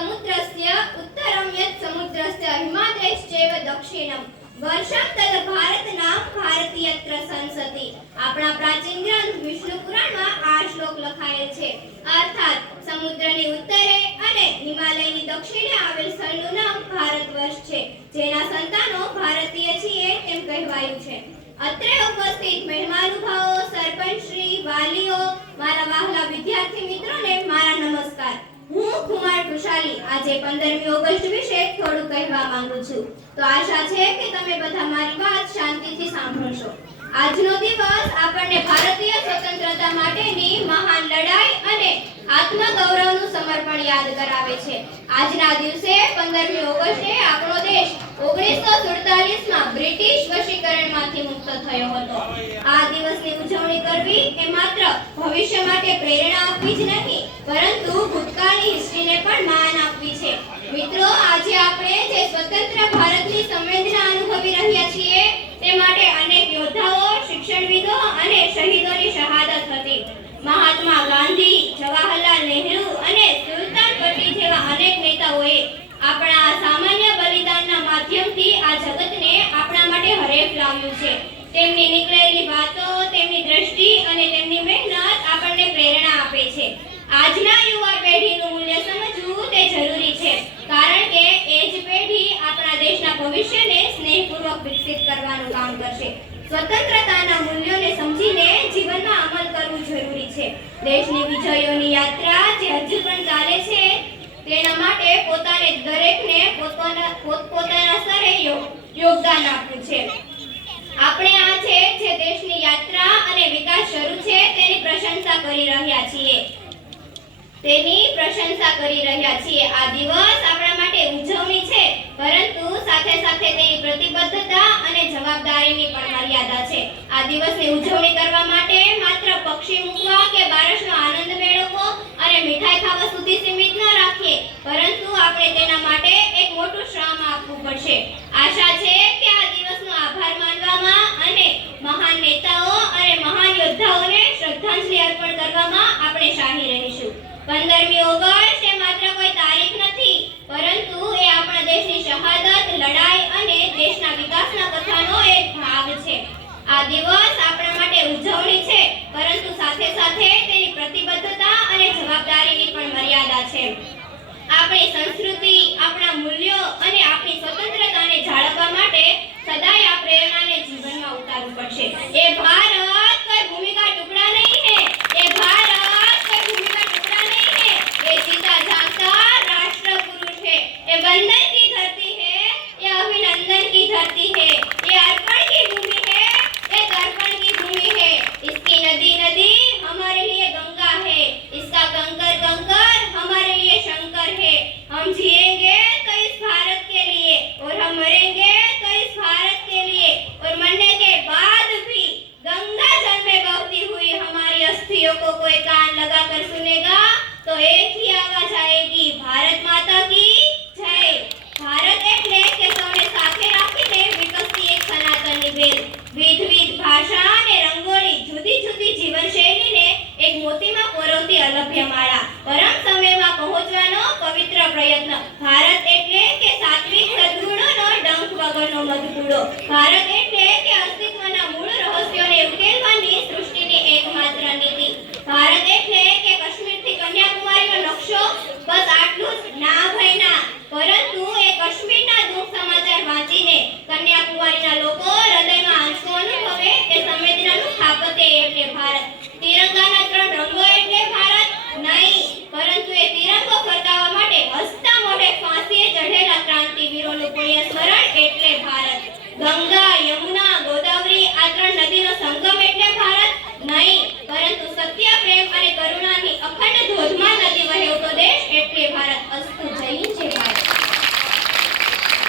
समुद्रस्य उत्तरं यत् समुद्रस्य हिमाद्रैश्चैव दक्षिणं वर्षं तद भारतनां भारतीयत्र संसति। આપણા પ્રાચીન ગ્રંથ વિષ્ણુ પુરાણમાં આ શ્લોક લખાયેલ છે, અર્થાત સમુદ્રની ઉત્તરે અને હિમાલયની દક્ષિણે આવેલ સ્થળનું નામ ભારતવર્ષ છે, જેના સંતાનો ભારતીય છીએ તેમ કહેવાયું છે। અત્રે ઉપસ્થિત મહેમાનુભાવો, સરપંચશ્રી, વાલીઓ, મારા વહાલા વિદ્યાર્થી મિત્રોને મારા નમસ્કાર। હું કુમાર ખુશાલી આજે 15મી ઓગસ્ટ વિશે થોડું કહેવા માંગુ છું, તો આશા છે કે તમે બધા મારી વાત શાંતિથી સાંભળશો। આજનો દિવસ આપણને ભારતીય સ્વતંત્રતા માટેની મહાન લડાઈ અને આત્મગૌરવનું સમર્પણ યાદ કરાવે છે। આજના દિવસે 15મી ઓગસ્ટે આપણો દેશ 1947માં બ્રિટિશ વશીકરણમાંથી મુક્ત થયો હતો। આ દિવસની ઉજવણી કરવી એ માત્ર ભવિષ્ય માટે પ્રેરણા આપવી જ નહીં, પરંતુ ભૂતકાળની હિસ્ટ્રીને પણ માન આપવી છે। મિત્રો, આજે આપણે જે સ્વતંત્ર ભારતની સંવેદના અનુભવી રહ્યા છીએ તે માટે અનેક યોદ્ધાઓ, શિક્ષણવિદો અને શહીદોની શહાદત હતી। મહાત્મા ગાંધી, જવાહરલાલ નહેરુ અને સુલતાન પટ્ટી જેવા અનેક નેતાઓએ આપણા સામાન્ય બલિદાનના માધ્યમથી આ જગતને આપણા માટે હરેખ લાવ્યું છે। તેમની નીકળેલી વાતો, તેમની દ્રષ્ટિ અને તેમની મહેનત આપણને પ્રેરણા આપે છે। આજના યુવા પેઢીનું મૂલ્ય સમજવું તે જરૂરી છે, કારણ કે એ જ પેઢી આપણા દેશના ભવિષ્યને સ્નેહપૂર્વક વિકસિત કરવાનું કામ કરશે। સ્વતંત્રતાના મૂલ્યોને સમજીને જીવનમાં અમલ કરવું જરૂરી છે। દેશની વિજયોની યાત્રા જે હજુ પણ ચાલે છે તેના માટે પોતાને દરેકને પોતપોતાના સ્તરે યોગદાન આપવું છે। આપણે આજે જે દેશની યાત્રા અને વિકાસ શરૂ છે તેની પ્રશંસા કરી રહ્યા છીએ। આ દિવસ આપણા માટે ઉજવણી છે, પરંતુ સાથે સાથે તેની પ્રતિબદ્ધતા અને જવાબદારીની પણ મર્યાદા છે। આ દિવસની ઉજવણી કરવા માટે માત્ર પક્ષી મૂકવા કે બારસનો આનંદ મેળવવો અને મીઠાઈ ખાવા સુધી સીમિત ન રાખીએ, પરંતુ આપણે તેના માટે એક મોટું શ્રમ આપવું પડશે। આશા છે કે આ દિવસનો આભાર માનવામાં અને મહાન નેતાઓ અને મહાન યોદ્ધાઓને શ્રદ્ધાંજલિ અર્પણ કરવામાં આપણે શાહી રહીશું। 15મી ઓગસ્ટ એ માત્ર કોઈ તારીખ નથી, પરંતુ એ આપણા દેશની શહાદત, લડાઈ અને દેશના વિકાસના કથાનો એક ભાગ છે। આ દિવસ આપણા માટે ઉજવણી છે, પરંતુ સાથે સાથે તેની પ્રતિબદ્ધતા અને જવાબદારીની પણ મર્યાદા છે। આપણી સંસ્કૃતિ, આપણા મૂલ્યો અને આપણી સ્વતંત્રતાને જાળવવા માટે સદાય આ પ્રેરણાને જીવનમાં ઉતારવું પડશે। એ ભારત કોઈ ભૂમિકા ટુકડા નહીં હે, એ ભારત કોઈ ભૂમિકા टुकड़ा नहीं है, ये जीता जागता राष्ट्र पुरुष है। ये बंधन की धरती है, ये अभिनंदन की धरती है, ये अर्पण की भूमि है, ये तर्पण की भूमि है। इसकी नदी नदी हमारे लिए गंगा है, इसका कंकर कंकर हमारे लिए शंकर है। हम जिएंगे तो इस भारत के लिए और हम मरेंगे तो इस भारत के लिए, और मरने के बाद भी गंगा जल में बहती हुई हमारी अस्थियों को कोई कान लगाकर सुनेगा तो एक ही आवाज आएगी, भारत माता की जय। भारत એટલે કે સૌને સાથે રાખીને વિકસતી એક સનાતનની બેલ, વિવિધ ભાષા અને રંગોળી, જુદી જુદી જીવનશૈલીને એક મોતીમાં પરોવતી અલભ્ય માળા, પરમ સમયમાં પહોંચવાનો પવિત્ર પ્રયત્ન। ભારત એટલે કે સાત્વિક સદ્ગુણોનો ડંખ વગરનો મધુકૂડો, ભારત